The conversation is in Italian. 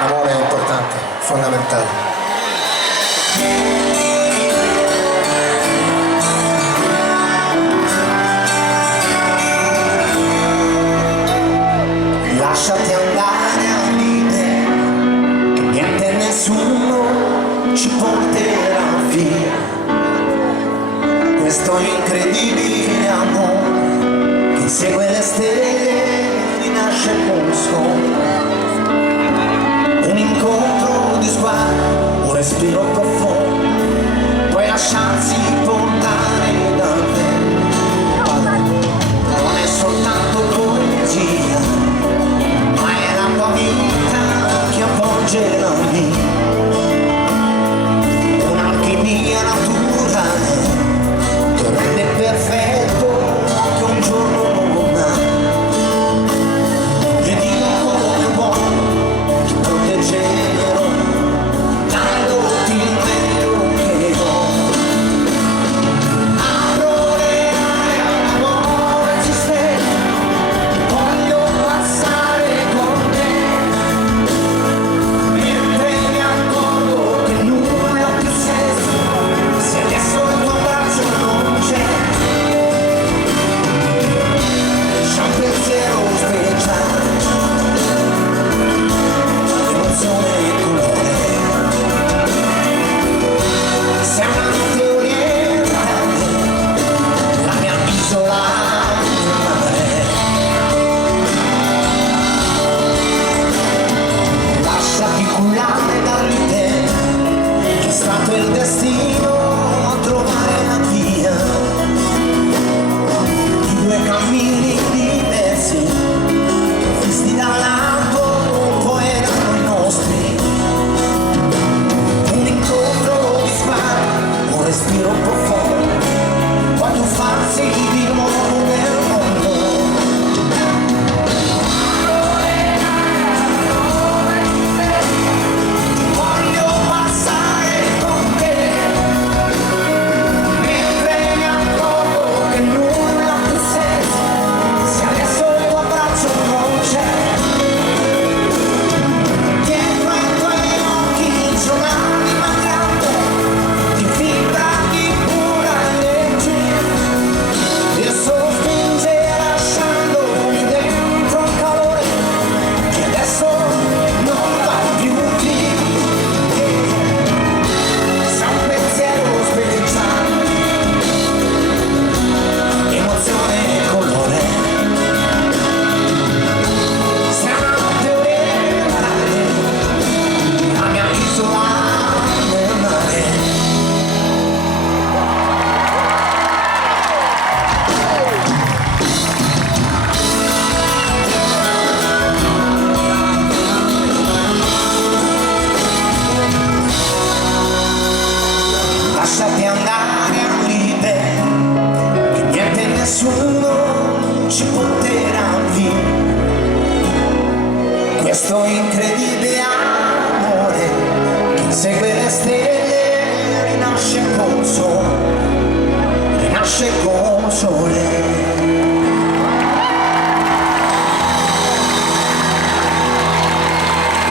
L'amore è importante, fondamentale. Lasciati andare a vivere, che niente e nessuno ci porterà via. Questo incredibile amore che segue le stelle, rinasce con scopo. Un incontro di sguardo, un respiro profondo, puoi lasciarsi portare da te. Non è soltanto poesia, ma è la tua vita che avvolge la mia. Un'alchimia naturale che rende perfetto che un giorno non ha. E dico che vuoi, ti proteggerò, dandoti il meglio che ho. Apro le ali all'amore esistente, voglio passare con te, mentre mi accorgo che nulla ha più senso se adesso il tuo braccio non c'è. C'è un pensiero speciale, emozione e colore. Sei una notte orientale, la mia isola nel mare. Lasciati cullare dall'idea che è stato il destino a trovare la via di due cammini diversi, visti dall'alto poi erano i nostri. Un incontro di sguardi, un respiro profondo, puoi tuffarsi di nuovo nel mondo. Voglio passare con te, mentre mi accorgo che nulla ha più senso se adesso il tuo abbraccio non c'è. Dietro ai tuoi occhi c'è un'anima grande, di fibra di pura energia, e sospinge lasciandomi dentro un calore che adesso non va più via. Sei un pensiero speciale, emozione e colore. Sei una notte orientale, la mia isola nel mare. Lasciati andare a libero, che niente e nessuno